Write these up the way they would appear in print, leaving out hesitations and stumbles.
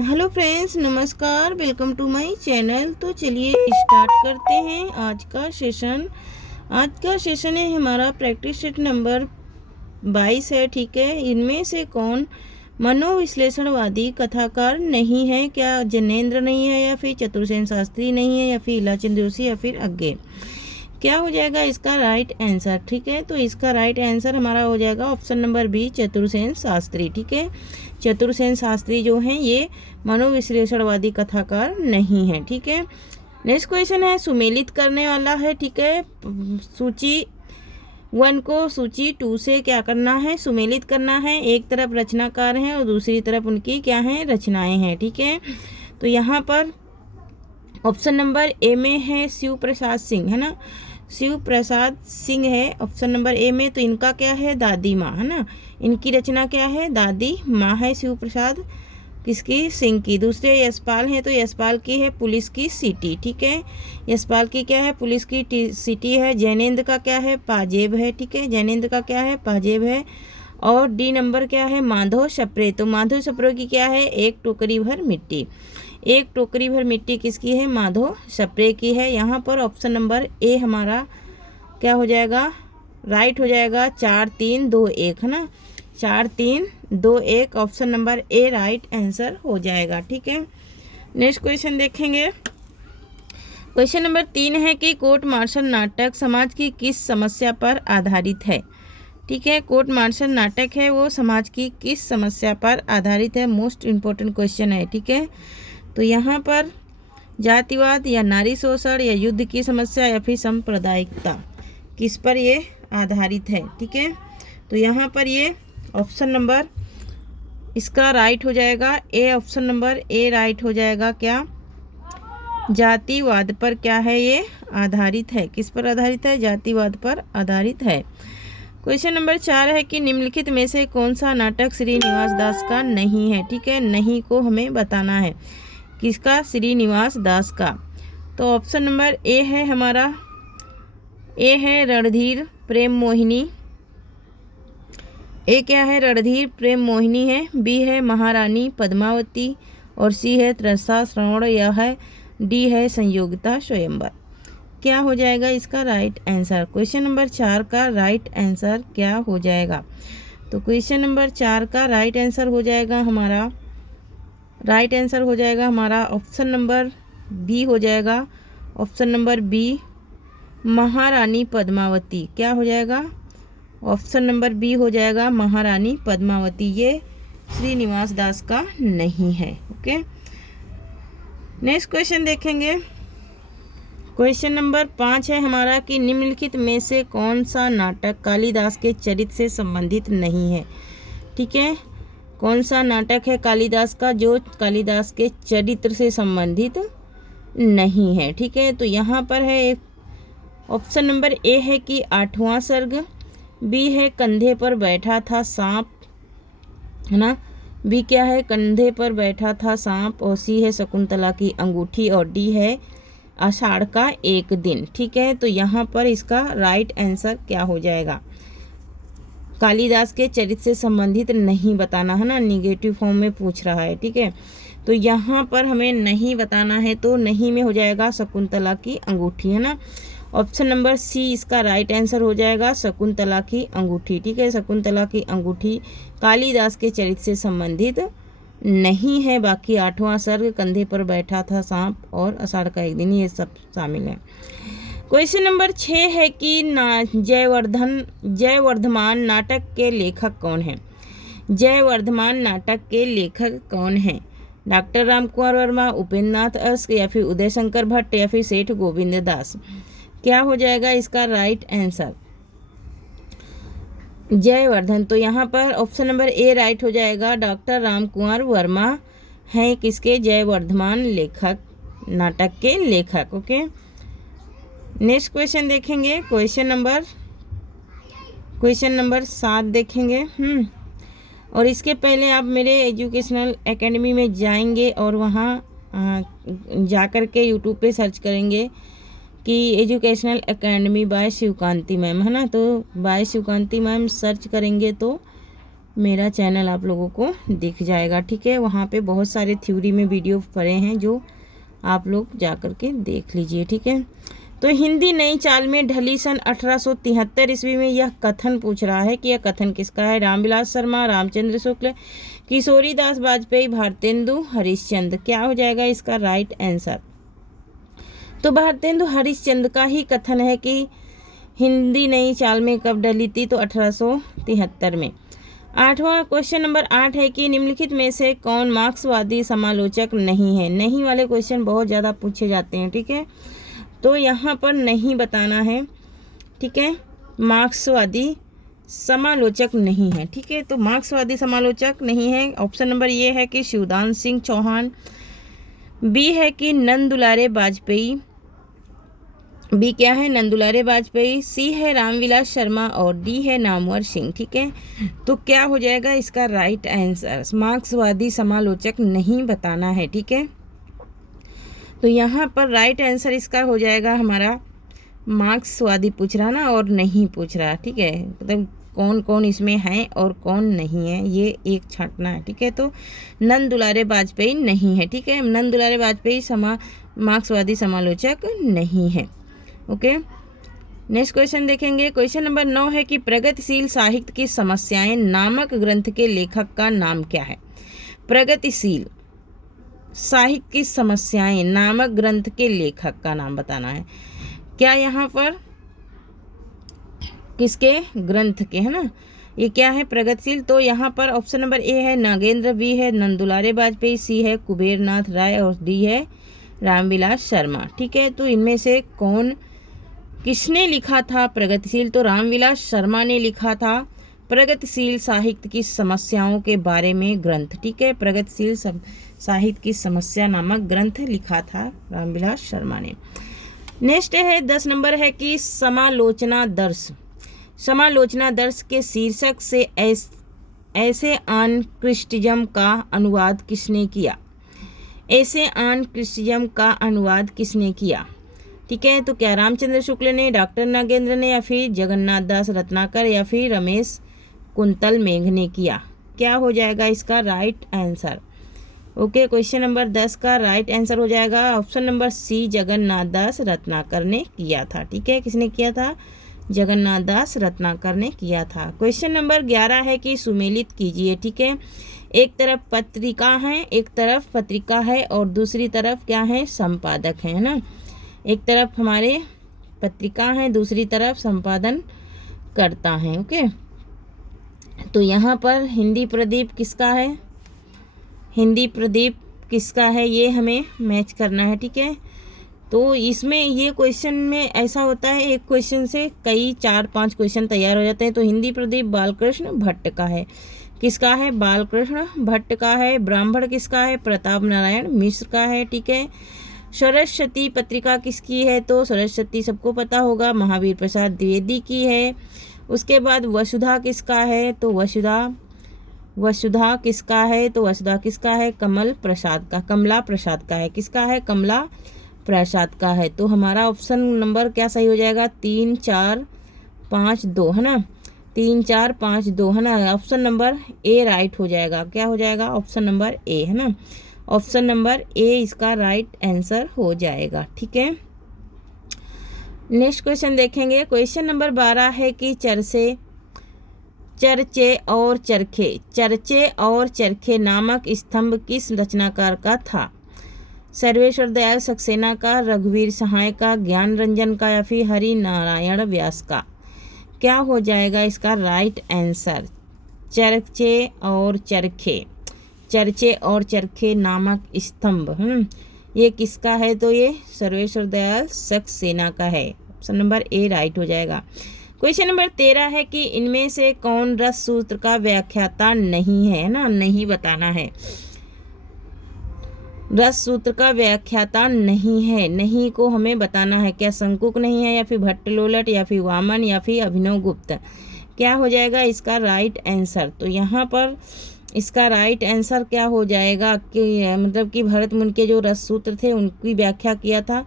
Hello friends, नमस्कार। Welcome to my channel. तो चलिए स्टार्ट करते हैं आज का सेशन। आज का सेशन है हमारा प्रैक्टिस सेट नंबर 22 है। ठीक है, इनमें से कौन मनोविश्लेषणवादी कथाकार नहीं है? क्या जैनेंद्र नहीं है, या फिर चतुर्सेन शास्त्री नहीं है, या फिर इलाचंद जोशी, या फिर अज्ञे? क्या हो जाएगा इसका राइट आंसर? ठीक है, तो इसका राइट आंसर हमारा हो जाएगा option number B, Chatursen Shastri. ठीक है, चतुर्सेन शास्त्री जो हैं ये मनोविश्लेषणवादी कथाकार नहीं है। ठीक है, नेक्स्ट क्वेश्चन है सुमेलित करने वाला है। ठीक है, सूची 1 को सूची 2 से क्या करना है? सुमेलित करना है। एक तरफ रचनाकार हैं और दूसरी तरफ उनकी क्या है? रचनाएं हैं। ठीक है, तो यहाँ पर ऑप्शन नंबर ए में है शिव प्रसाद सिंह, है ना, शिव प्रसाद सिंह है ऑप्शन नंबर ए में। तो इनका क्या है? दादी माँ, है ना, इनकी रचना क्या है? दादी माँ है शिव प्रसाद किसकी? सिंह की। दूसरे यशपाल हैं, तो यशपाल की है पुलिस की सीटी। ठीक है, यशपाल की क्या है? पुलिस की सीटी है। जैनेंद्र का क्या है? पाजेब है। ठीक है, जैनेंद्र का क्या है? पाजेब है। और डी नंबर क्या है? माधव सप्रे। तो माधव सप्रे की क्या है? एक टोकरी भर मिट्टी। एक टोकरी भर मिट्टी किसकी है? माधव सप्रे की है। यहाँ पर ऑप्शन नंबर ए हमारा क्या हो जाएगा? राइट हो जाएगा। 4 3 2 1, है ना, 4 3 2 1 option number A right answer हो जाएगा। ठीक है, नेक्स्ट क्वेश्चन देखेंगे। क्वेश्चन नंबर 3 है कि कोर्ट मार्शल नाटक समाज की किस समस्या पर आधारित है? ठीक है, कोर्ट मार्शल नाटक है वो समाज की किस समस्या पर आधारित है? मोस्ट इम्पोर्टेंट क्वेश्चन है। ठीक है, तो यहाँ पर जातिवाद या नारी शोषण या युद्ध की समस्या या फिर सांप्रदायिकता, किस पर ये आधारित है? ठीक है, तो यहाँ पर ये ऑप्शन नंबर इसका राइट हो जाएगा ए, ऑप्शन नंबर ए राइट हो जाएगा। क्या? जातिवाद पर क्या है ये? आधारित है। किस पर आधारित है? जातिवाद पर आधारित है। क्वेश्चन नंबर 4 है कि निम्नलिखित में से कौन सा नाटक श्रीनिवास दास का नहीं है? ठीक है, नहीं को हमें बताना है। किसका? श्रीनिवास दास का। तो ऑप्शन नंबर ए है हमारा, ए है रणधीर प्रेम मोहिनी। ए क्या है? रणधीर प्रेम मोहिनी है। बी है महारानी पद्मावती। और सी है त्रसा श्रवण, या है डी है संयोगिता स्वयंवर। क्या हो जाएगा इसका राइट आंसर? क्वेश्चन नंबर 4 का राइट आंसर क्या हो जाएगा? तो क्वेश्चन नंबर 4 का राइट आंसर हो जाएगा हमारा, राइट आंसर हो जाएगा हमारा ऑप्शन नंबर बी हो जाएगा। ऑप्शन नंबर बी महारानी पद्मावती। क्या हो जाएगा? ऑप्शन नंबर बी हो जाएगा महारानी पद्मावती। ये श्रीनिवास दास का नहीं है। ओके, नेक्स्ट क्वेश्चन देखेंगे। क्वेश्चन नंबर 5 है हमारा कि निम्नलिखित में से कौन सा नाटक कालिदास के चरित्र से संबंधित नहीं है? ठीक है, कौन सा नाटक है कालिदास का जो कालिदास के चरित्र से संबंधित नहीं है? ठीक है, तो यहाँ पर है एक ऑप्शन नंबर ए है कि 8वां सर्ग। बी है कंधे पर बैठा था सांप, है ना, बी क्या है? कंधे पर बैठा था सांप। और सी है शकुंतला की अंगूठी। और डी है आषाढ़ का एक दिन। ठीक है, तो यहाँ पर इसका राइट आंसर क्या हो जाएगा? कालिदास के चरित्र से संबंधित नहीं बताना, है ना, निगेटिव फॉर्म में पूछ रहा है। ठीक है, तो यहाँ पर हमें नहीं बताना है, तो नहीं में हो जाएगा शकुंतला की अंगूठी, है ना। ऑप्शन नंबर सी इसका राइट आंसर हो जाएगा, शकुंतला की अंगूठी। ठीक है, शकुंतला की अंगूठी कालिदास के चरित्र से संबंधित नहीं है। बाकी 8वां सर्ग, कंधे पर बैठा था सांप और आषाढ़ का एक दिन, ये सब शामिल है। क्वेश्चन नंबर 6 है कि जयवर्धमान नाटक के लेखक कौन हैं? जयवर्धमान नाटक के लेखक कौन हैं? डॉक्टर रामकुमार वर्मा, उपेंद्र नाथ अस्क, या फिर उदय शंकर भट्ट, या फिर सेठ गोविंद दास। क्या हो जाएगा इसका राइट आंसर? जयवर्धन। तो यहाँ पर ऑप्शन नंबर ए राइट हो जाएगा। डॉक्टर रामकुमार वर्मा हैं किसके? जयवर्धमान लेखक, नाटक के लेखक। ओके, नेक्स्ट क्वेश्चन देखेंगे। क्वेश्चन नंबर 7 देखेंगे। और इसके पहले आप मेरे एजुकेशनल एकेडमी में जाएंगे और वहाँ जा कर के यूट्यूब पे सर्च करेंगे कि educational academy by Shivkanti ma'am, है ना, तो बाय शिवकांति मैम सर्च करेंगे तो मेरा चैनल आप लोगों को दिख जाएगा, ठीक है। वहाँ पे बहुत सारे थ्योरी में वीडियो पड़े हैं जो आप लोग जा कर के देख लीजिए, ठीक है। तो हिंदी नई चाल में ढली सन 1873 ईस्वी में यह कथन पूछ रहा है कि यह कथन किसका है। रामविलास शर्मा, रामचंद्र शुक्ल, किशोरी दास वाजपेयी, भारतेंदु हरिश्चंद्र। क्या हो जाएगा इसका राइट आंसर। तो भारतेंदु हरिश्चंद्र का ही कथन है कि हिंदी नई चाल में कब ढली थी, तो 1873 में। 8वां क्वेश्चन नंबर 8 है कि निम्नलिखित में से कौन मार्क्सवादी समालोचक नहीं है। नहीं वाले क्वेश्चन बहुत ज़्यादा पूछे जाते हैं, ठीक है। तो यहाँ पर नहीं बताना है, ठीक है। मार्क्सवादी समालोचक नहीं है, ठीक है। तो मार्क्सवादी समालोचक नहीं है। ऑप्शन नंबर ये है कि शिवदान सिंह चौहान, बी है कि नंदुलारे वाजपेयी, बी क्या है नंदुलारे वाजपेयी, सी है रामविलास शर्मा और डी है नामवर सिंह, ठीक है। तो क्या हो जाएगा इसका राइट आंसर। मार्क्सवादी समालोचक नहीं बताना है, ठीक है। तो यहाँ पर राइट आंसर इसका हो जाएगा हमारा मार्क्सवादी पूछ रहा ना और नहीं पूछ रहा, ठीक है। मतलब कौन कौन इसमें है और कौन नहीं है ये एक छांटना है, ठीक है। तो नंदुलारे वाजपेयी नहीं है, ठीक है। नंदुलारे वाजपेयी मार्क्सवादी समालोचक नहीं है। ओके, नेक्स्ट क्वेश्चन देखेंगे। क्वेश्चन नंबर 9 है कि प्रगतिशील साहित्य की समस्याएं नामक ग्रंथ के लेखक का नाम क्या है। प्रगतिशील साहित्य की समस्याएं नामक ग्रंथ के लेखक का नाम बताना है। क्या यहाँ पर किसके ग्रंथ के है ना, ये क्या है प्रगतिशील। तो यहाँ पर ऑप्शन नंबर ए है नागेंद्र, बी है नंदुलारे वाजपेयी, सी है कुबेरनाथ राय और डी है रामविलास शर्मा, ठीक है। तो इनमें से कौन किसने लिखा था प्रगतिशील। तो रामविलास शर्मा ने लिखा था प्रगतिशील साहित्य की समस्याओं के बारे में ग्रंथ, ठीक है। प्रगतिशील साहित्य की समस्या नामक ग्रंथ लिखा था रामविलास शर्मा ने। नेक्स्ट है 10 नंबर है कि समालोचना दर्श। समालोचना दर्श के शीर्षक से ऐसे आन क्रिस्टिज्म का अनुवाद किसने किया। ऐसे आन क्रिस्टिज्म का अनुवाद किसने किया, ठीक है। तो क्या रामचंद्र शुक्ल ने, डॉक्टर नागेंद्र ने, या फिर जगन्नाथ दास रत्नाकर, या फिर रमेश कुंतल मेघ ने किया। क्या हो जाएगा इसका right answer. Okay, question number 10 का राइट आंसर हो जाएगा ऑप्शन नंबर सी, जगन्नाथ दास रत्नाकर ने किया था, ठीक है। किसने किया था, जगन्नाथ दास रत्नाकर ने किया था। क्वेश्चन नंबर 11 है कि सुमेलित कीजिए, ठीक है। एक तरफ पत्रिका है, एक तरफ पत्रिका है और दूसरी तरफ क्या है संपादक है ना। एक तरफ हमारे पत्रिका है, दूसरी तरफ संपादन करता है। ओके, तो यहाँ पर हिंदी प्रदीप किसका है, हिंदी प्रदीप किसका है ये हमें मैच करना है, ठीक है। तो इसमें ये क्वेश्चन में ऐसा होता है एक क्वेश्चन से कई 4-5 क्वेश्चन तैयार हो जाते हैं। तो हिंदी प्रदीप बालकृष्ण भट्ट का है, किसका है बालकृष्ण भट्ट का है। ब्राह्मण किसका है, प्रताप नारायण मिश्र का है, ठीक है। सरस्वती पत्रिका किसकी है, तो सरस्वती सबको पता होगा महावीर प्रसाद द्विवेदी की है। उसके बाद वसुधा किसका है, तो वसुधा किसका है, तो वसुधा किसका है कमला प्रसाद का है, किसका है कमला प्रसाद का है। तो हमारा ऑप्शन नंबर क्या सही हो जाएगा 3, 4, 5, 2 है ना, 3, 4, 5, 2 है ना। ऑप्शन नंबर ए राइट हो जाएगा। क्या हो जाएगा ऑप्शन नंबर ए है ना, ऑप्शन नंबर ए इसका राइट आंसर हो जाएगा, ठीक है। नेक्स्ट क्वेश्चन देखेंगे। क्वेश्चन नंबर 12 है कि चर्चे और चरखे नामक स्तंभ किस रचनाकार का था। सर्वेश्वर दयाल सक्सेना का, रघुवीर सहाय का, ज्ञान रंजन का, या फिर हरि नारायण व्यास का। क्या हो जाएगा इसका राइट आंसर। चर्चे और चरखे नामक स्तंभ ये किसका है, तो ये सर्वेश्वर दयाल सक्सेना का है। ऑप्शन नंबर ए राइट हो जाएगा। क्वेश्चन नंबर 13 है कि इनमें से कौन रस सूत्र का व्याख्याता नहीं है ना, नहीं बताना है। रस सूत्र का व्याख्याता नहीं है, नहीं को हमें बताना है। क्या शंकुक नहीं है, या फिर भट्टलोलट, या फिर वामन, या फिर अभिनव गुप्त। क्या हो जाएगा इसका राइट आंसर। तो यहाँ पर इसका राइट आंसर क्या हो जाएगा कि मतलब कि भरत मुनि के जो रस सूत्र थे उनकी व्याख्या किया था,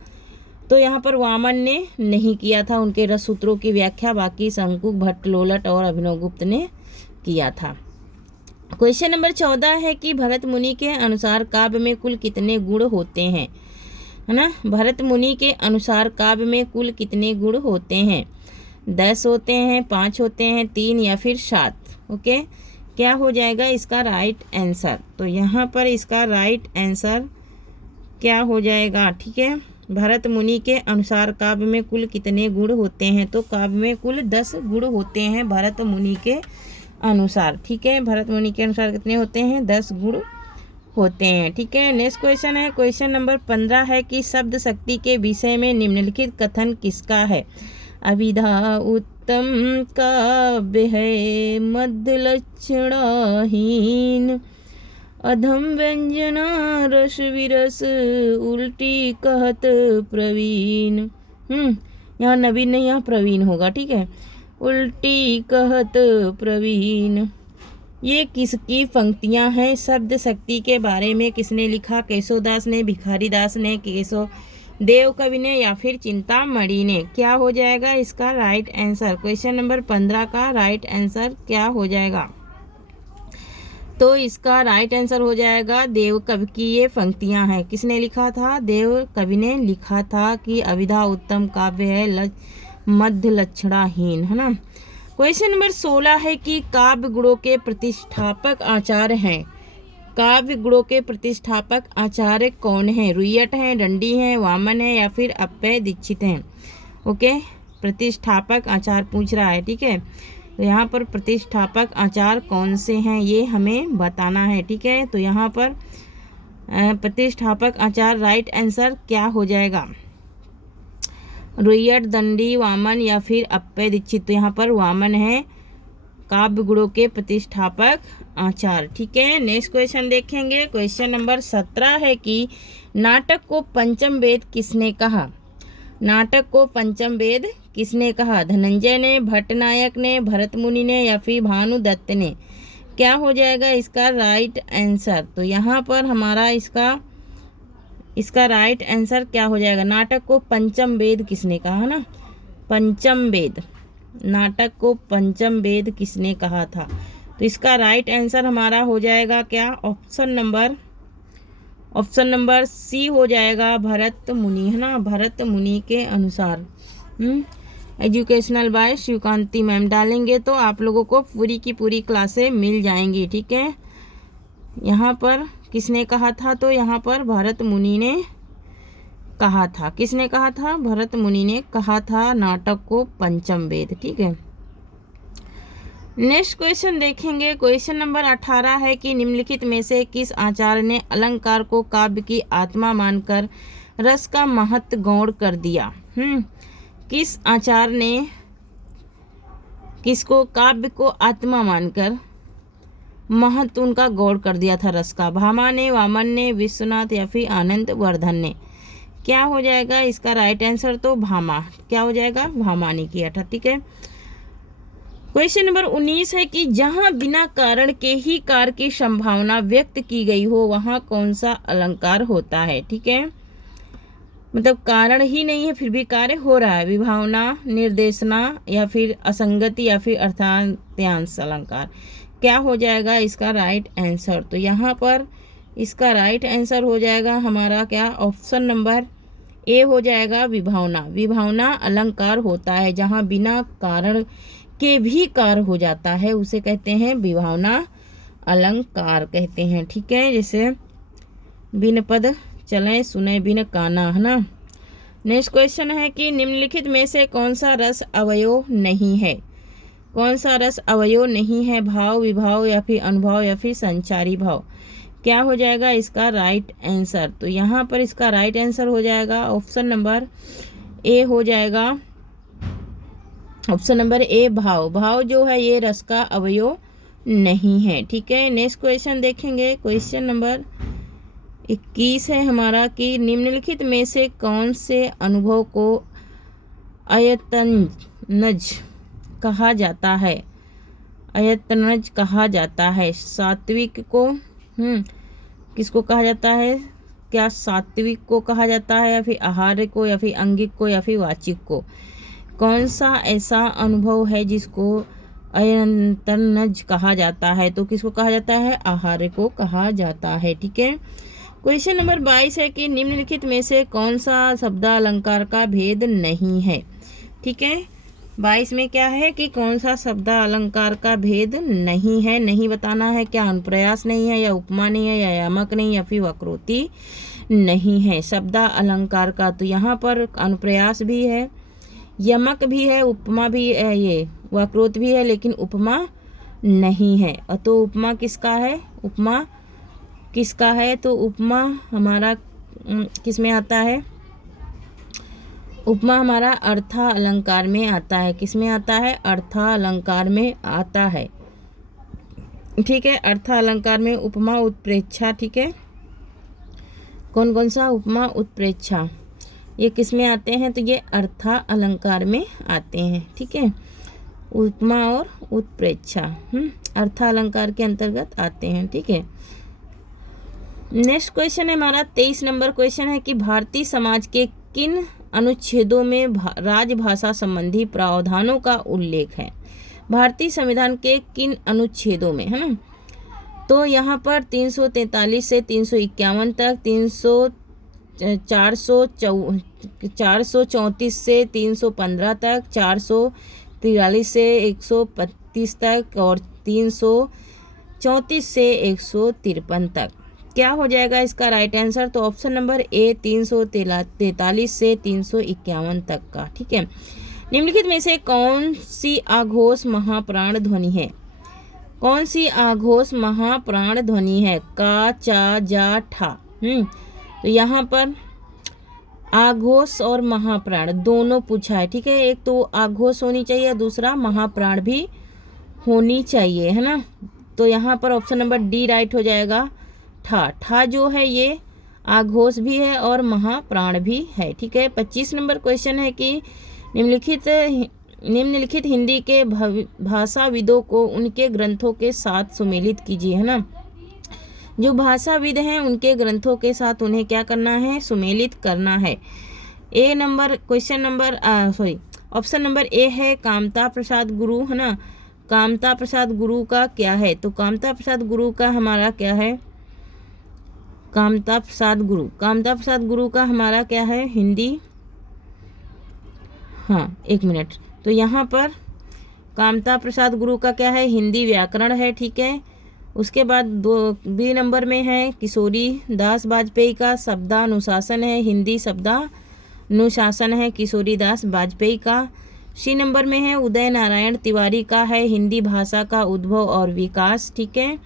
तो यहाँ पर वामन ने नहीं किया था उनके रस सूत्रों की व्याख्या, बाकी शंकुक, भट्टलोलट और अभिनव गुप्त ने किया था। क्वेश्चन नंबर 14 है कि भरत मुनि के अनुसार काव्य में कुल कितने गुण होते हैं, है ना। भरत मुनि के अनुसार काव्य में कुल कितने गुण होते हैं? 10 होते हैं, 5 होते हैं, 3 या फिर 7। ओके, क्या हो जाएगा इसका राइट आंसर? तो यहाँ पर इसका राइट आंसर क्या हो जाएगा? ठीक है, भरत मुनि के अनुसार काव्य में कुल कितने गुण होते हैं? तो काव्य में कुल 10 गुण होते हैं भरत मुनि के अनुसार। ठीक है, भरत मुनि के अनुसार कितने होते हैं? 10 गुण होते हैं। ठीक है, नेक्स्ट क्वेश्चन है, क्वेश्चन नंबर 15 है कि शब्द शक्ति के विषय में निम्नलिखित कथन किसका है? अभिधा उत्तम काव्य है, मध्य लक्षणहीन, अधम व्यंजना रस विरस, उल्टी कहत प्रवीण। यहाँ नवीन नहीं, यहाँ प्रवीण होगा। ठीक है, उल्टी कहत प्रवीण, ये किसकी पंक्तियाँ हैं? शब्द शक्ति के बारे में किसने लिखा? केशवदास ने, भिखारी दास ने, केशव देव कवि ने या फिर चिंतामणि ने? क्या हो जाएगा इसका राइट आंसर? क्वेश्चन नंबर 15 का राइट आंसर क्या हो जाएगा? तो इसका राइट आंसर हो जाएगा देव कवि की ये पंक्तियां हैं। किसने लिखा था? देव कवि ने लिखा था कि अभिधा उत्तम काव्य है, मध्य लक्षणाहीन, है ना। क्वेश्चन नंबर 16 है कि काव्य गुणों के प्रतिष्ठापक आचार्य हैं। काव्य गुणों के प्रतिष्ठापक आचार्य कौन है? रुइयट हैं, दंडी हैं, वामन है या फिर अप्पय दीक्षित हैं? ओके, प्रतिष्ठापक आचार्य पूछ रहा है। ठीक है, तो यहाँ पर प्रतिष्ठापक आचार्य कौन से हैं ये हमें बताना है। ठीक है, तो यहाँ पर प्रतिष्ठापक आचार्य राइट आंसर क्या हो जाएगा? रुइयट, दंडी, वामन या फिर अप्पय दीक्षित? तो यहाँ पर वामन है काव्य गुणों के प्रतिष्ठापक आचार्य। ठीक है, नेक्स्ट क्वेश्चन देखेंगे, क्वेश्चन नंबर 17 है कि नाटक को पंचम वेद किसने कहा? नाटक को पंचम वेद किसने कहा? धनंजय ने, भट्टनायक ने, भरत मुनि ने या फिर भानुदत्त ने? क्या हो जाएगा इसका राइट आंसर? तो यहाँ पर हमारा इसका राइट आंसर क्या हो जाएगा? नाटक को पंचम वेद किसने कहा, है ना। पंचम वेद, नाटक को पंचम वेद किसने कहा था? तो इसका राइट आंसर हमारा हो जाएगा क्या? ऑप्शन नंबर सी हो जाएगा, भरत मुनि, है ना। भरत मुनि के अनुसार। एजुकेशनल बाय शिवकांति मैम डालेंगे तो आप लोगों को पूरी की पूरी क्लासें मिल जाएंगी। ठीक है, यहाँ पर किसने कहा था? तो यहाँ पर भरत मुनि ने कहा था। किसने कहा था? भरत मुनि ने कहा था नाटक को पंचम वेद। ठीक है, नेक्स्ट क्वेश्चन देखेंगे, क्वेश्चन नंबर 18 है कि निम्नलिखित में से किस आचार्य ने अलंकार को काव्य की आत्मा मानकर रस का महत्व गौण कर दिया? किस आचार्य ने किसको काव्य को आत्मा मानकर महत्व उनका गौण कर दिया था रस का? भामा ने, वामन ने, विश्वनाथ या फिर आनंद वर्धन ने? क्या हो जाएगा इसका राइट आंसर? तो भामा। क्या हो जाएगा? भामा ने किया था। ठीक है, क्वेश्चन नंबर 19 है कि जहां बिना कारण के ही कार्य की संभावना व्यक्त की गई हो वहां कौन सा अलंकार होता है? ठीक है, मतलब कारण ही नहीं है फिर भी कार्य हो रहा है। विभावना, निर्देशना या फिर असंगति या फिर अर्थांत्यांश अलंकार? क्या हो जाएगा इसका राइट आंसर? तो यहाँ पर इसका राइट आंसर हो जाएगा हमारा क्या? ऑप्शन नंबर ए हो जाएगा, विभावना। विभावना अलंकार होता है जहाँ बिना कारण के भी कार्य हो जाता है, उसे कहते हैं विभावना अलंकार कहते हैं। ठीक है, जैसे बिन पद चले सुने बिन काना, है ना। नेक्स्ट क्वेश्चन है कि निम्नलिखित में से कौन सा रस अवयव नहीं है? कौन सा रस अवयव नहीं है? भाव, विभाव या फिर अनुभव या फिर संचारी भाव? क्या हो जाएगा इसका राइट आंसर? तो यहाँ पर इसका राइट आंसर हो जाएगा ऑप्शन नंबर ए हो जाएगा, ऑप्शन नंबर ए भाव। भाव जो है ये रस का अवयव नहीं है। ठीक है, नेक्स्ट क्वेश्चन देखेंगे, क्वेश्चन नंबर 21 है हमारा कि निम्नलिखित में से कौन से अनुभव को अयतनज कहा जाता है? अयतनज कहा जाता है। सात्विक को किसको कहा जाता है? क्या सात्विक को कहा जाता है या फिर आहार्य को या फिर अंगिक को या फिर वाचिक को? कौन सा ऐसा अनुभव है जिसको अयंतनज कहा जाता है। तो किसको कहा जाता है? आहार्य को कहा जाता है। ठीक है। क्वेश्चन नंबर 22 है कि निम्नलिखित में से कौन सा शब्दालंकार का भेद नहीं है। ठीक है। 22 में क्या है कि कौन सा शब्दालंकार का भेद नहीं है। नहीं बताना है, क्या अनुप्रयास नहीं है, या उपमा नहीं है, या यमक नहीं, या फिर वक्रोक्ति नहीं है शब्दालंकार का। तो यहाँ पर अनुप्रयास भी है, यमक भी है, उपमा भी है, ये वक्रोक्त भी है, लेकिन उपमा नहीं है। तो उपमा किसका है? उपमा किसका है? तो उपमा हमारा किस में आता है? उपमा हमारा अर्थालंकार में आता है। किस में आता है? अर्थालंकार में आता है। ठीक है। अर्थालंकार में उपमा, उत्प्रेक्षा। ठीक है। कौन कौन सा? उपमा, उत्प्रेक्षा, ये किस में आते हैं? तो ये अर्थालंकार में आते हैं। ठीक है। उपमा और उत्प्रेक्षा अर्थालंकार के अंतर्गत आते हैं। ठीक है। नेक्स्ट क्वेश्चन है हमारा 23 नंबर क्वेश्चन है कि भारतीय समाज के किन अनुच्छेदों में राजभाषा संबंधी प्रावधानों का उल्लेख है। भारतीय संविधान के किन अनुच्छेदों में, है ना? तो यहाँ पर 343 से 351 तक, 434 से 315 तक, 443 से 135 तक और 334 से 153 तक। क्या हो जाएगा इसका राइट आंसर? तो ऑप्शन नंबर ए 343 से 351 तक का। ठीक है। निम्नलिखित में से कौन सी आघोष महाप्राण ध्वनि है? कौन सी आघोष महाप्राण ध्वनि है? का, चा, जा, ठा। तो यहाँ पर आघोष और महाप्राण दोनों पूछा है। ठीक है। एक तो आघोष होनी चाहिए, दूसरा महाप्राण भी होनी चाहिए, है ना? तो यहाँ पर ऑप्शन नंबर डी राइट हो जाएगा। ठा, ठा जो है ये आघोष भी है और महाप्राण भी है। ठीक है। 25 नंबर क्वेश्चन है कि निम्नलिखित हिंदी के भाषाविदों को उनके ग्रंथों के साथ सुमेलित कीजिए, है ना? जो भाषाविद हैं उनके ग्रंथों के साथ उन्हें क्या करना है? सुमेलित करना है। ऑप्शन नंबर ए है कामता प्रसाद गुरु, है ना? कामता प्रसाद गुरु का क्या है? तो कामता प्रसाद गुरु का हमारा क्या है? कामता प्रसाद गुरु का हमारा क्या है? हिंदी। हाँ, एक मिनट। तो यहाँ पर कामता प्रसाद गुरु का क्या है? हिंदी व्याकरण है। ठीक है। उसके बाद बी नंबर में है किशोरी दास वाजपेयी का शब्दानुशासन है, हिंदी शब्दानुशासन है किशोरी दास वाजपेयी का। सी नंबर में है उदय नारायण तिवारी का है, हिंदी भाषा का उद्भव और विकास। ठीक है।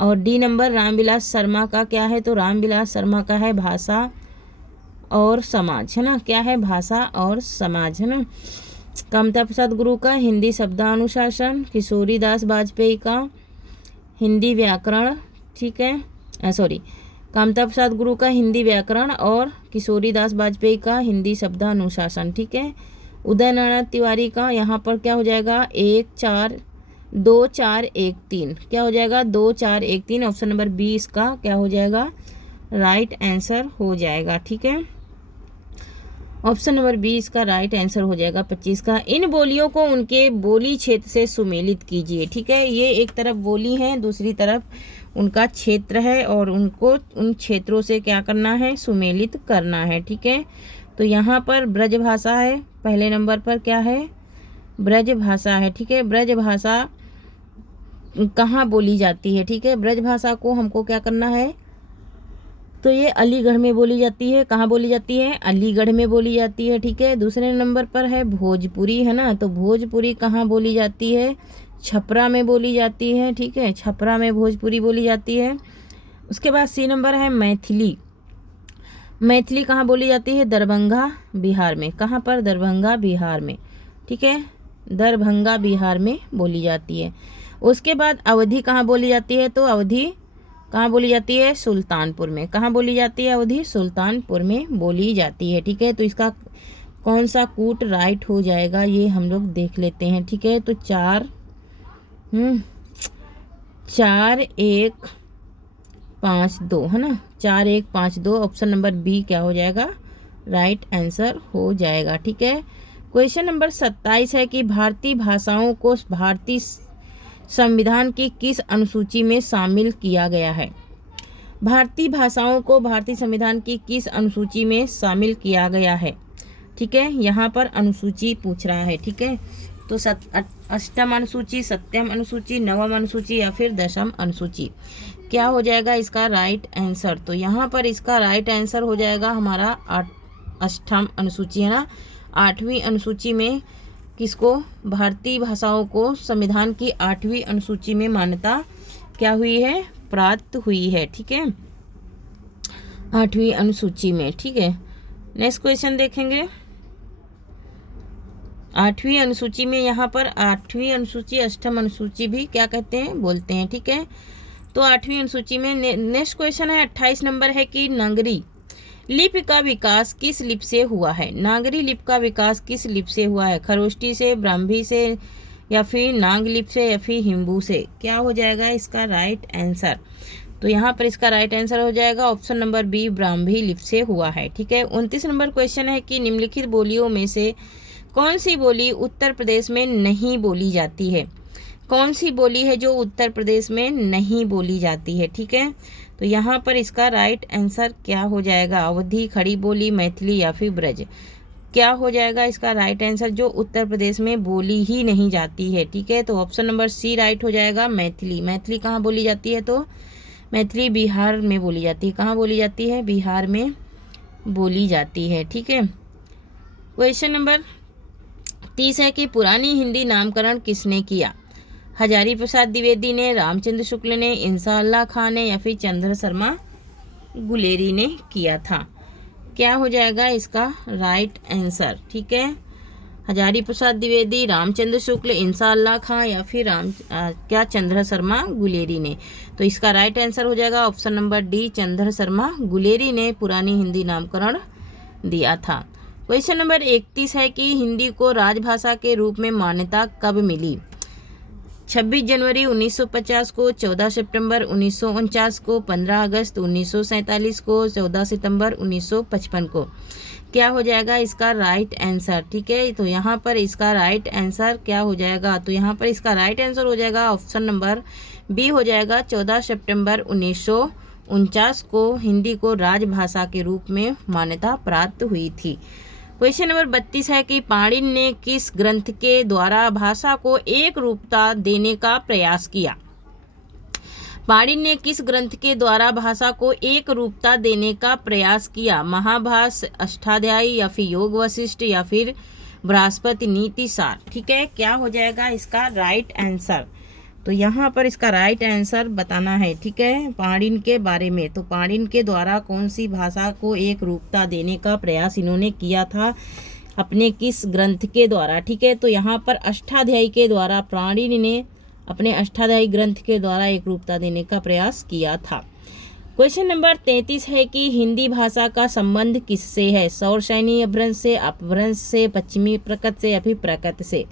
और डी नंबर रामविलास शर्मा का क्या है? तो रामविलास शर्मा का है भाषा और समाज, है ना? क्या है? भाषा और समाज, है ना? कामता प्रसाद गुरु का हिंदी शब्दानुशासन, किशोरी दास वाजपेयी का हिंदी व्याकरण। ठीक है। कामता प्रसाद गुरु का हिंदी व्याकरण और किशोरी दास वाजपेयी का हिंदी शब्दानुशासन। ठीक है। उदय नारायण तिवारी का यहाँ पर क्या हो जाएगा? 2 4 1 3 क्या हो जाएगा? 2 4 1 3 ऑप्शन नंबर बी इसका क्या हो जाएगा? राइट आंसर हो जाएगा। ठीक है। ऑप्शन नंबर बी इसका राइट आंसर हो जाएगा 25 का। इन बोलियों को उनके बोली क्षेत्र से सुमेलित कीजिए। ठीक है। ये एक तरफ बोली है, दूसरी तरफ उनका क्षेत्र है और उनको उन क्षेत्रों से क्या करना है? सुमेलित करना है। ठीक है। तो यहाँ पर ब्रज भाषा है, पहले नंबर पर क्या है? ब्रज भाषा है। ठीक है। ब्रज भाषा कहाँ बोली जाती है? ठीक है। ब्रज भाषा को हमको क्या करना है? तो ये अलीगढ़ में बोली जाती है। कहाँ बोली जाती है? अलीगढ़ में बोली जाती है। ठीक है। दूसरे नंबर पर है भोजपुरी, है ना? तो भोजपुरी कहाँ बोली जाती है? छपरा में बोली जाती है। ठीक है। छपरा में भोजपुरी बोली जाती है। उसके बाद सी नंबर है मैथिली। मैथिली कहाँ बोली जाती है? दरभंगा बिहार में। कहाँ पर? दरभंगा बिहार में। ठीक है। दरभंगा बिहार में बोली जाती है। उसके बाद अवधी कहाँ बोली जाती है? तो अवधी कहाँ बोली जाती है? सुल्तानपुर में। कहाँ बोली जाती है? अवधी सुल्तानपुर में बोली जाती है। ठीक है। तो इसका कौन सा कूट राइट हो जाएगा ये हम लोग देख लेते हैं। ठीक है। तो 4 1 5 2, है ना? 4 1 5 2 ऑप्शन नंबर बी क्या हो जाएगा? राइट आंसर हो जाएगा। ठीक है। क्वेश्चन नंबर 27 है कि भारतीय भाषाओं को भारतीय संविधान की किस अनुसूची में शामिल किया गया है। भारतीय भाषाओं को भारतीय संविधान की किस अनुसूची में शामिल किया गया है। ठीक है, यहाँ पर अनुसूची पूछ रहा है। ठीक है, तो अष्टम अनुसूची, सप्तम अनुसूची, नवम अनुसूची या फिर दशम अनुसूची। क्या हो जाएगा इसका राइट आंसर। तो यहाँ पर इसका राइट आंसर हो जाएगा हमारा अष्टम अनुसूची, है ना। 8वीं अनुसूची में किसको, भारतीय भाषाओं को संविधान की 8वीं अनुसूची में मान्यता क्या हुई है, प्राप्त हुई है। ठीक है, 8वीं अनुसूची में। ठीक है, नेक्स्ट क्वेश्चन देखेंगे। 8वीं अनुसूची में, यहाँ पर 8वीं अनुसूची अष्टम अनुसूची भी क्या कहते हैं, बोलते हैं। ठीक है, तो 8वीं अनुसूची में नेक्स्ट क्वेश्चन है 28 नंबर है कि नागरी लिपि का विकास किस लिपि से हुआ है। नागरी लिपि का विकास किस लिपि से हुआ है, खरोष्टी से, ब्राह्मी से या फिर नाग लिपि से या फिर हिम्बू से। क्या हो जाएगा इसका राइट आंसर। तो यहाँ पर इसका राइट आंसर हो जाएगा ऑप्शन नंबर बी, ब्राह्मी लिपि से हुआ है। ठीक है, 29 नंबर क्वेश्चन है कि निम्नलिखित बोलियों में से कौन सी बोली उत्तर प्रदेश में नहीं बोली जाती है। कौन सी बोली है जो उत्तर प्रदेश में नहीं बोली जाती है। ठीक है, तो यहाँ पर इसका राइट आंसर क्या हो जाएगा, अवधी, खड़ी बोली, मैथिली या फिर ब्रज। क्या हो जाएगा इसका राइट आंसर, जो उत्तर प्रदेश में बोली ही नहीं जाती है। ठीक है, तो ऑप्शन नंबर सी राइट हो जाएगा, मैथिली। मैथिली कहाँ बोली जाती है, तो मैथिली बिहार में बोली जाती है। कहाँ बोली जाती है, बिहार में बोली जाती है। ठीक है, क्वेश्चन नंबर 30 है कि पुरानी हिंदी नामकरण किसने किया। हजारी प्रसाद द्विवेदी ने, रामचंद्र शुक्ल ने, इंसाअल्लाह खां ने या फिर चंद्र शर्मा गुलेरी ने किया था। क्या हो जाएगा इसका राइट आंसर। ठीक है, हजारी प्रसाद द्विवेदी, रामचंद्र शुक्ल, इंसाअल्लाह खां या फिर क्या चंद्र शर्मा गुलेरी ने। तो इसका राइट आंसर हो जाएगा option number D, Chandra Sharma Guleri ने पुरानी हिंदी नामकरण दिया था। क्वेश्चन नंबर 31 है कि हिंदी को राजभाषा के रूप में मान्यता कब मिली। 26 जनवरी 1950 को, 14 सितंबर 1949 को, 15 अगस्त 1947 को, 14 सितंबर 1955 को। क्या हो जाएगा इसका राइट आंसर। ठीक है, तो यहाँ पर इसका राइट आंसर क्या हो जाएगा, तो यहाँ पर इसका राइट आंसर हो जाएगा ऑप्शन नंबर बी हो जाएगा, 14 सितंबर 1949 को हिंदी को राजभाषा के रूप में मान्यता प्राप्त हुई थी। क्वेश्चन नंबर 32 है कि पाणिनि ने किस ग्रंथ के द्वारा भाषा को एक रूपता देने का प्रयास किया। पाणिनि ने किस ग्रंथ के द्वारा भाषा को एक रूपता देने का प्रयास किया। महाभाष्य, अष्टाध्यायी या फिर योग वशिष्ठ या फिर बृहस्पति नीति सार। ठीक है, क्या हो जाएगा इसका राइट आंसर। तो यहाँ पर इसका राइट आंसर बताना है। ठीक है, पाणिनि के बारे में, तो पाणिनि के द्वारा कौन सी भाषा को एक रूपता देने का प्रयास इन्होंने किया था, अपने किस ग्रंथ के द्वारा। ठीक है, तो यहाँ पर अष्टाध्यायी के द्वारा पाणिनि ने अपने अष्टाध्यायी ग्रंथ के द्वारा एक रूपता देने का प्रयास किया था। क्वेश्चन नंबर 33 है कि हिंदी भाषा का संबंध किससे है। सौरसैनी अपभ्रंश से, अपभ्रंश से, पश्चिमी प्रकट से या फिर प्रकट से।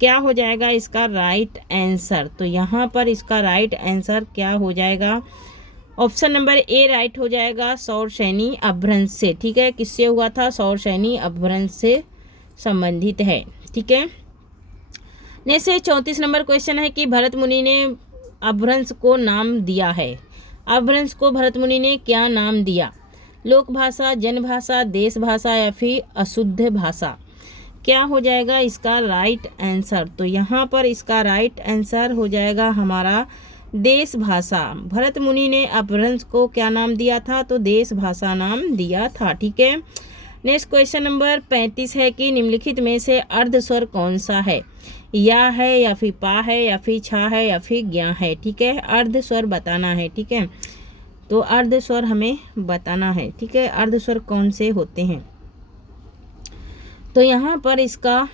क्या हो जाएगा इसका राइट आंसर। तो यहाँ पर इसका राइट आंसर क्या हो जाएगा, ऑप्शन नंबर ए राइट हो जाएगा, सौरसैनी अपभ्रंश से। ठीक है, किससे हुआ था, सौरसैनी अपभ्रंश से संबंधित है। ठीक है, नेक्स्ट 34 नंबर क्वेश्चन है कि भरत मुनि ने अपभ्रंश को नाम दिया है। अपभ्रंश को भरत मुनि ने क्या नाम दिया। लोक भाषा, जनभाषा, देश भाषा या फिर अशुद्ध भाषा। क्या हो जाएगा इसका राइट आंसर। तो यहाँ पर इसका राइट आंसर हो जाएगा हमारा देश भाषा। भरत मुनि ने अपभ्रंश को क्या नाम दिया था, तो देश भाषा नाम दिया था। ठीक है, नेक्स्ट क्वेश्चन नंबर 35 है कि निम्नलिखित में से अर्ध स्वर कौन सा है। या है या फिर पा है या फिर छा है या फिर ज्ञा है। ठीक है, अर्ध स्वर बताना है। ठीक है, तो अर्ध स्वर हमें बताना है। ठीक है, अर्ध स्वर कौन से होते हैं, तो यहाँ पर इसका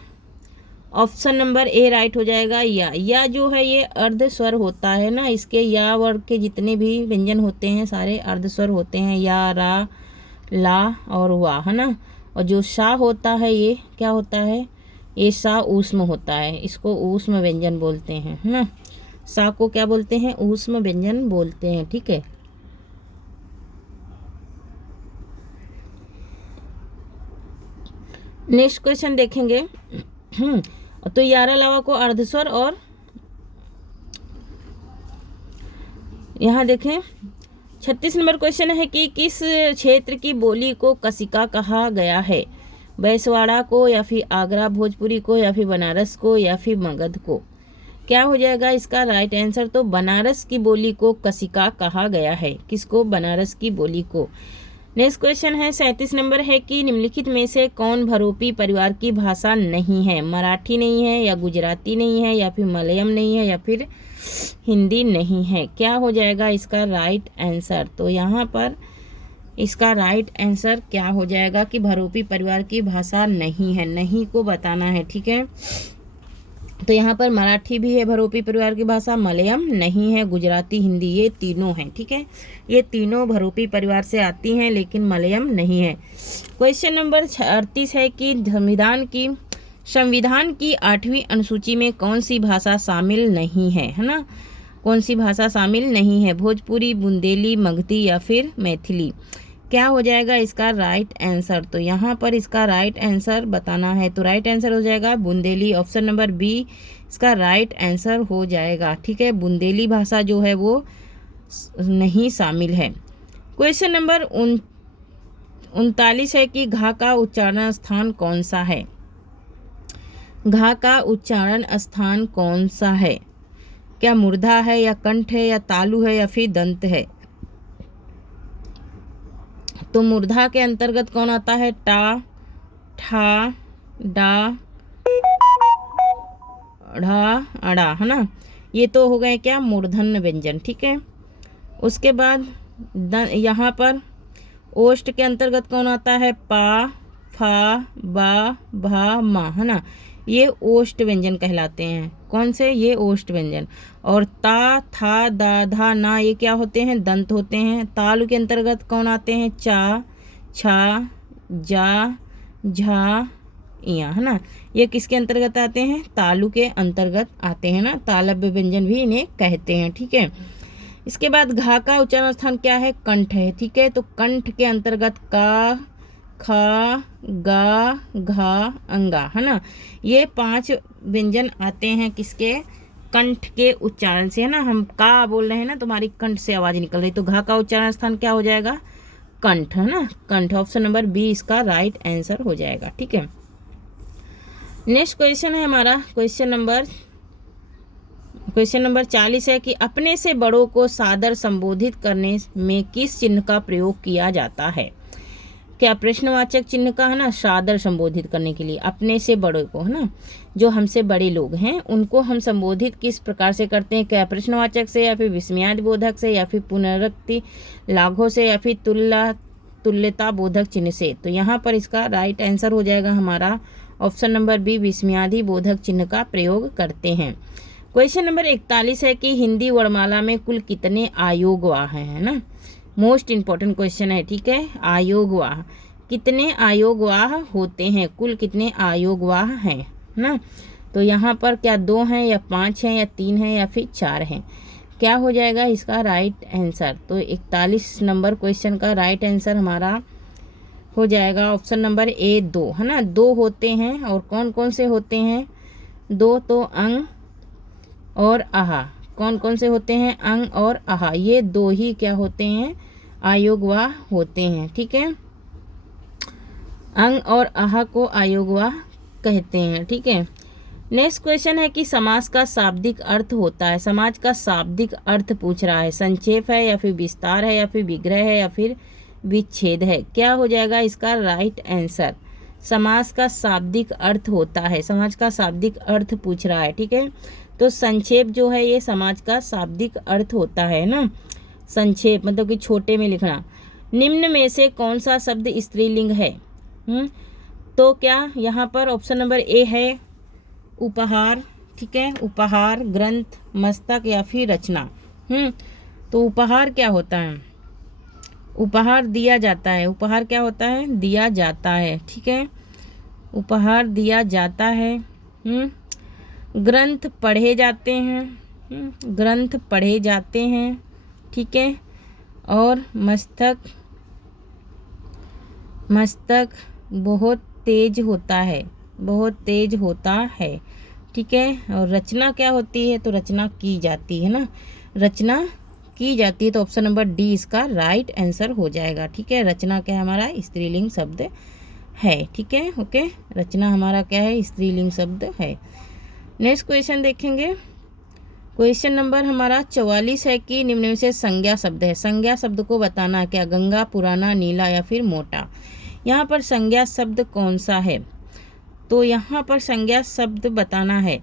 ऑप्शन नंबर ए राइट हो जाएगा। या जो है ये अर्ध स्वर होता है ना, इसके या वर्ग के जितने भी व्यंजन होते हैं सारे अर्ध स्वर होते हैं, या, रा, ला और वा, है ना। और जो शा होता है ये क्या होता है, ये शा ऊष्म होता है, इसको ऊष्म व्यंजन बोलते हैं, है ना। शा को क्या बोलते हैं, ऊष्म व्यंजन बोलते हैं। ठीक है, नेक्स्ट क्वेश्चन देखेंगे। तो यार अलावा को अर्धस्वर और यहाँ देखें 36 नंबर क्वेश्चन है कि किस क्षेत्र की बोली को कसिका कहा गया है, बैसवाड़ा को या फिर आगरा भोजपुरी को या फिर बनारस को या फिर मगध को। क्या हो जाएगा इसका राइट आंसर, तो बनारस की बोली को कसिका कहा गया है। किसको? बनारस की बोली को। नेक्स्ट क्वेश्चन है 37 नंबर है कि निम्नलिखित में से कौन भरोपी परिवार की भाषा नहीं है, मराठी नहीं है या गुजराती नहीं है या फिर मलयालम नहीं है या फिर हिंदी नहीं है। क्या हो जाएगा इसका राइट आंसर, तो यहाँ पर इसका राइट आंसर क्या हो जाएगा कि भरोपी परिवार की भाषा नहीं है, नहीं को बताना है। ठीक है, तो यहाँ पर मराठी भी है भरोपी परिवार की भाषा, मलयालम नहीं है, गुजराती हिंदी ये तीनों हैं। ठीक है, ये तीनों भरोपी परिवार से आती हैं लेकिन मलयालम नहीं है। क्वेश्चन नंबर 38 है कि संविधान की 8वीं अनुसूची में कौन सी भाषा शामिल नहीं है ना, कौन सी भाषा शामिल नहीं है, भोजपुरी, बुंदेली, मगधी या फिर मैथिली। क्या हो जाएगा इसका राइट आंसर, तो यहाँ पर इसका राइट आंसर बताना है, तो राइट आंसर हो जाएगा बुंदेली। ऑप्शन नंबर बी इसका राइट आंसर हो जाएगा। ठीक है, बुंदेली भाषा जो है वो नहीं शामिल है। क्वेश्चन नंबर 39 है कि घा का उच्चारण स्थान कौन सा है, घा का उच्चारण स्थान कौन सा है, क्या मूर्धा है या कंठ है या तालु है या फिर दंत है। तो मूर्धा के अंतर्गत कौन आता है, टा, ठा, डा, ढ़ा, अड़ा, है ना, ये तो हो गए क्या मूर्धन्य व्यंजन। ठीक है, उसके बाद यहाँ पर ओष्ठ के अंतर्गत कौन आता है, पा, फा, बा, भा, मा, है ना, ये ओष्ठ व्यंजन कहलाते हैं। कौन से? ये ओष्ठ व्यंजन। और ता, था, दा, धा, ना ये क्या होते हैं, दंत होते हैं। तालु के अंतर्गत कौन आते हैं, चा, छा, जा, झा, इया, है ना, ये किसके अंतर्गत आते हैं, तालु के अंतर्गत आते हैं ना, तालव्य व्यंजन भी इन्हें कहते हैं। ठीक है, इसके बाद घा का उच्चारण स्थान क्या है, कंठ है। ठीक है, तो कंठ के अंतर्गत का, खा, गा, घा, अंगा, है ना, ये 5 व्यंजन आते हैं किसके, कंठ के उच्चारण से, है ना। हम का बोल रहे हैं ना, तुम्हारी कंठ से आवाज निकल रही, तो घा का उच्चारण स्थान क्या हो जाएगा, कंठ, है ना, कंठ। ऑप्शन नंबर बी इसका राइट आंसर हो जाएगा। ठीक है, नेक्स्ट क्वेश्चन है हमारा क्वेश्चन नंबर 40 है कि अपने से बड़ों को सादर संबोधित करने में किस चिन्ह का प्रयोग किया जाता है। क्या प्रश्नवाचक चिन्ह का, है ना, सादर संबोधित करने के लिए अपने से बड़ों को, है ना, जो हमसे बड़े लोग हैं उनको हम संबोधित किस प्रकार से करते हैं, क्या प्रश्नवाचक से या फिर विस्मयादि बोधक से या फिर पुनरुक्ति लाघव से या फिर तुल्यता बोधक चिन्ह से। तो यहाँ पर इसका राइट आंसर हो जाएगा हमारा ऑप्शन नंबर बी, विस्मयादि बोधक चिन्ह का प्रयोग करते हैं। क्वेश्चन नंबर 41 है कि हिंदी वर्णमाला में कुल कितने आयोगवाह हैं, है ना, मोस्ट इंपॉर्टेंट क्वेश्चन है। ठीक है, आयोगवाह, कितने आयोगवाह होते हैं, कुल कितने आयोगवाह हैं ना, तो यहाँ पर क्या 2 हैं या 5 हैं या 3 हैं या फिर 4 हैं। क्या हो जाएगा इसका राइट आंसर, तो 41 नंबर क्वेश्चन का राइट आंसर हमारा हो जाएगा ऑप्शन नंबर ए 2, है ना, 2 होते हैं। और कौन कौन से होते हैं, 2 तो अंग और आहा, कौन कौन से होते हैं, अंग और आहा, ये 2 ही क्या होते हैं, आयोगवाह होते हैं। ठीक है, अंग और आहा को आयोगवाह कहते हैं। ठीक है, नेक्स्ट क्वेश्चन है कि समास का शाब्दिक अर्थ होता है, समाज का शाब्दिक अर्थ पूछ रहा है, संक्षेप है या फिर विस्तार है या फिर विग्रह है या फिर विच्छेद है। क्या हो जाएगा इसका राइट आंसर, समास का शाब्दिक अर्थ होता है, समाज का शाब्दिक अर्थ पूछ रहा है। ठीक है, तो संक्षेप जो है ये समाज का शाब्दिक अर्थ होता है ना, संक्षेप मतलब कि छोटे में लिखना। निम्न में से कौन सा शब्द स्त्रीलिंग है, तो क्या यहाँ पर ऑप्शन नंबर ए है उपहार। ठीक है, उपहार, ग्रंथ, मस्तक या फिर रचना। तो उपहार क्या होता है, उपहार दिया जाता है, उपहार क्या होता है, दिया जाता है। ठीक है, उपहार दिया जाता है। ग्रंथ पढ़े जाते हैं, ग्रंथ पढ़े जाते हैं। ठीक है, और मस्तक बहुत तेज होता है, बहुत तेज होता है, ठीक है। और रचना क्या होती है, तो रचना की जाती है ना, रचना की जाती है, तो ऑप्शन नंबर डी इसका राइट आंसर हो जाएगा, ठीक है। रचना क्या है हमारा स्त्रीलिंग शब्द है, ठीक है, ओके। रचना हमारा क्या है, स्त्रीलिंग शब्द है। नेक्स्ट क्वेश्चन देखेंगे। क्वेश्चन नंबर हमारा 44 है कि निम्न में से संज्ञा शब्द है, संज्ञा शब्द को बताना है, क्या गंगा, पुराना, नीला या फिर मोटा। यहाँ पर संज्ञा शब्द कौन सा है, तो यहाँ पर संज्ञा शब्द बताना है,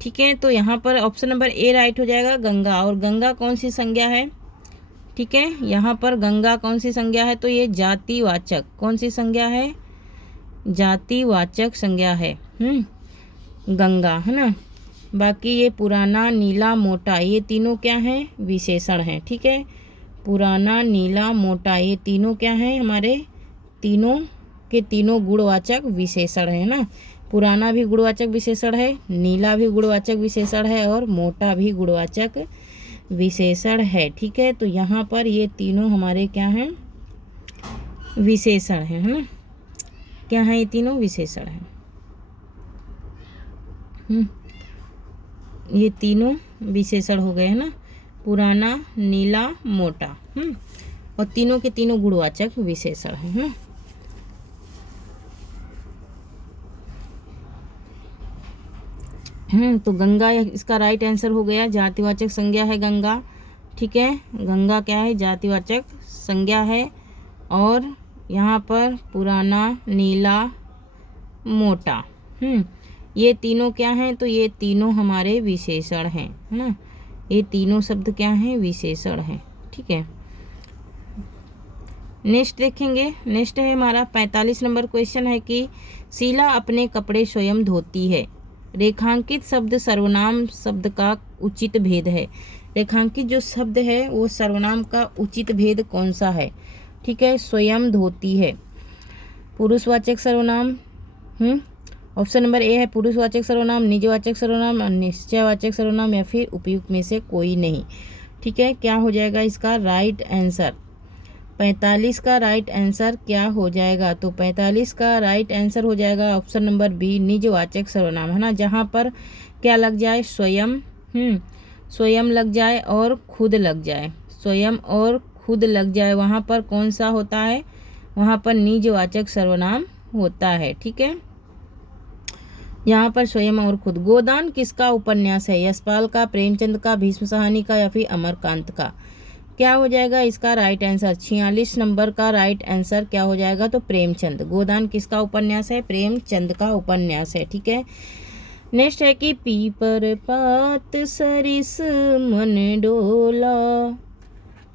ठीक है। तो यहाँ पर ऑप्शन नंबर ए राइट हो जाएगा, गंगा। और गंगा कौन सी संज्ञा है, ठीक है। यहाँ पर गंगा कौन सी संज्ञा है, तो ये जातिवाचक, कौन सी संज्ञा है, जातिवाचक संज्ञा है, गंगा, है ना। बाकी ये पुराना, नीला, मोटा, ये तीनों क्या हैं, विशेषण हैं, ठीक है। पुराना, नीला, मोटा, ये तीनों क्या हैं, हमारे तीनों के तीनों गुणवाचक विशेषण है ना। पुराना भी गुणवाचक विशेषण है, नीला भी गुणवाचक विशेषण है, और मोटा भी गुणवाचक विशेषण है, ठीक है। तो यहाँ पर ये तीनों हमारे क्या हैं, विशेषण हैं, है ना। क्या है, ये तीनों विशेषण हैं, ये तीनों विशेषण हो गए, है ना। पुराना, नीला, मोटा, और तीनों के तीनों गुणवाचक विशेषण हैं, तो गंगा इसका राइट आंसर हो गया, जातिवाचक संज्ञा है गंगा, ठीक है। गंगा क्या है, जातिवाचक संज्ञा है। और यहाँ पर पुराना, नीला, मोटा, ये तीनों क्या हैं, तो ये तीनों हमारे विशेषण हैं, है ना। ये तीनों शब्द क्या हैं, विशेषण हैं, ठीक है। नेक्स्ट देखेंगे। नेक्स्ट है हमारा 45 नंबर क्वेश्चन है कि शीला अपने कपड़े स्वयं धोती है, रेखांकित शब्द सर्वनाम शब्द का उचित भेद है। रेखांकित जो शब्द है वो सर्वनाम का उचित भेद कौन सा है, ठीक है। स्वयं धोती है, पुरुषवाचक सर्वनाम, ऑप्शन नंबर ए है पुरुषवाचक सर्वनाम, निजवाचक सर्वनाम, निश्चयवाचक सर्वनाम, या फिर उपयुक्त में से कोई नहीं, ठीक है। क्या हो जाएगा इसका राइट आंसर, 45 का राइट आंसर क्या हो जाएगा, तो 45 का राइट आंसर हो जाएगा ऑप्शन नंबर बी, निजवाचक सर्वनाम, है ना। जहाँ पर क्या लग जाए, स्वयं, स्वयं लग जाए और खुद लग जाए, स्वयं और खुद लग जाए, वहाँ पर कौन सा होता है, वहाँ पर निजवाचक सर्वनाम होता है, ठीक है। यहाँ पर स्वयं और खुद। गोदान किसका उपन्यास है, यशपाल का, प्रेमचंद का, भीष्म साहनी का, या फिर अमरकांत का। क्या हो जाएगा इसका राइट आंसर, 46 नंबर का राइट आंसर क्या हो जाएगा, तो प्रेमचंद। गोदान किसका उपन्यास है, प्रेमचंद का उपन्यास है, ठीक है। नेक्स्ट है कि पीपर पात सरिस मन डोला,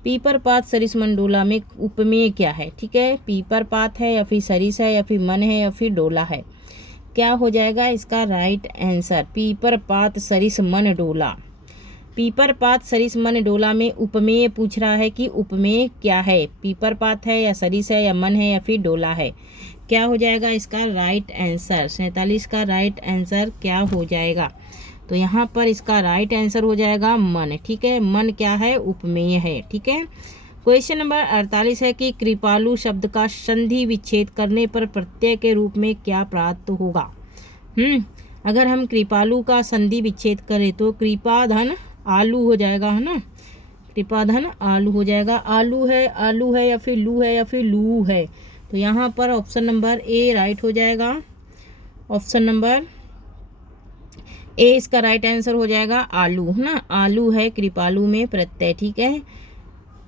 पीपर पात सरिस मन डोला में उपमेय क्या है, ठीक है। पीपर पात है, या फिर सरिस है, या फिर मन है, या फिर डोला है। क्या हो जाएगा इसका राइट आंसर, पीपर पात सरिस मन डोला। पीपर पात सरिस मन डोला में उपमेय पूछ रहा है कि उपमेय क्या है, पीपर पात है, या सरिस है, या मन है, या फिर डोला है। क्या हो जाएगा इसका राइट आंसर, 47 का राइट आंसर क्या हो जाएगा, तो यहाँ पर इसका राइट आंसर हो जाएगा मन, ठीक है। मन क्या है, उपमेय है, ठीक है। क्वेश्चन नंबर 48 है कि कृपालु शब्द का संधि विच्छेद करने पर प्रत्यय के रूप में क्या प्राप्त होगा। अगर हम कृपालु का संधि विच्छेद करें तो कृपाधन आलू हो जाएगा, है ना। कृपाधन आलू हो जाएगा, आलू है या फिर लू है, या फिर लू है। तो यहाँ पर ऑप्शन नंबर ए राइट हो जाएगा, ऑप्शन नंबर ए इसका राइट आंसर हो जाएगा, आलू, है ना। आलू है कृपालु में प्रत्यय, ठीक है।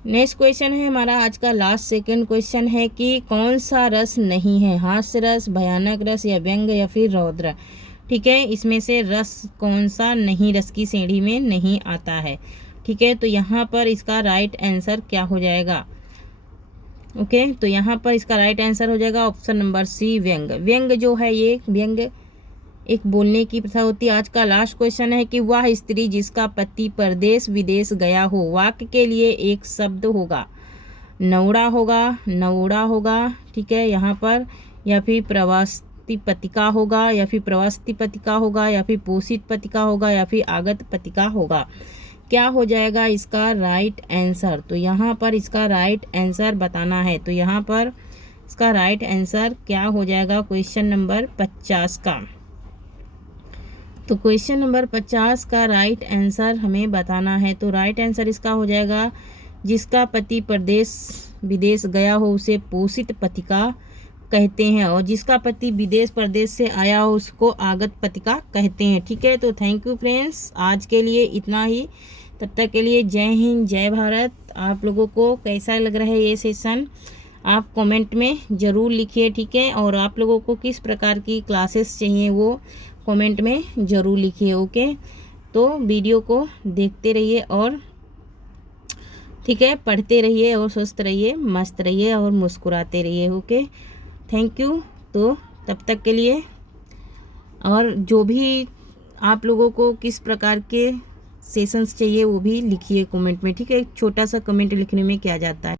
नेक्स्ट क्वेश्चन है हमारा आज का लास्ट सेकंड क्वेश्चन है कि कौन सा रस नहीं है, हास्य रस, भयानक रस, या व्यंग, या फिर रौद्र, ठीक है। इसमें से रस कौन सा नहीं, रस की श्रेणी में नहीं आता है, ठीक है। तो यहाँ पर इसका राइट आंसर क्या हो जाएगा, ओके। तो यहाँ पर इसका राइट आंसर हो जाएगा ऑप्शन नंबर सी, व्यंग। व्यंग जो है ये व्यंग एक बोलने की प्रथा होती है। आज का लास्ट क्वेश्चन है कि वह स्त्री जिसका पति परदेश विदेश गया हो, वाक्य के लिए एक शब्द होगा, नौड़ा होगा, नौड़ा होगा, ठीक है यहाँ पर, या फिर प्रवासी पतिका होगा, या फिर प्रवासी पतिका होगा, या फिर पोषित पतिका होगा, या फिर आगत पतिका होगा। क्या हो जाएगा इसका राइट आंसर, तो यहाँ पर इसका राइट आंसर बताना है। तो यहाँ पर इसका राइट आंसर क्या हो जाएगा क्वेश्चन नंबर 50 का। तो क्वेश्चन नंबर 50 का राइट आंसर हमें बताना है। तो राइट आंसर इसका हो जाएगा, जिसका पति परदेश विदेश गया हो उसे पोषित पतिका कहते हैं, और जिसका पति विदेश प्रदेश से आया हो उसको आगत पतिका कहते हैं। ठीक है, तो थैंक यू फ्रेंड्स, आज के लिए इतना ही। तब तक के लिए जय हिंद, जय भारत। आप लोगों को कैसा लग रहा है ये सेशन, आप कमेंट में ज़रूर लिखिए। ठीक है, और आप लोगों को किस प्रकार की क्लासेस चाहिए वो कमेंट में ज़रूर लिखिए। ओके, तो वीडियो को देखते रहिए और ठीक है, पढ़ते रहिए और स्वस्थ रहिए, मस्त रहिए और मुस्कुराते रहिए। Okay, thank you. तो तब तक के लिए, और जो भी आप लोगों को किस प्रकार के सेशंस चाहिए वो भी लिखिए कमेंट में। ठीक है, एक छोटा सा कमेंट लिखने में क्या जाता है।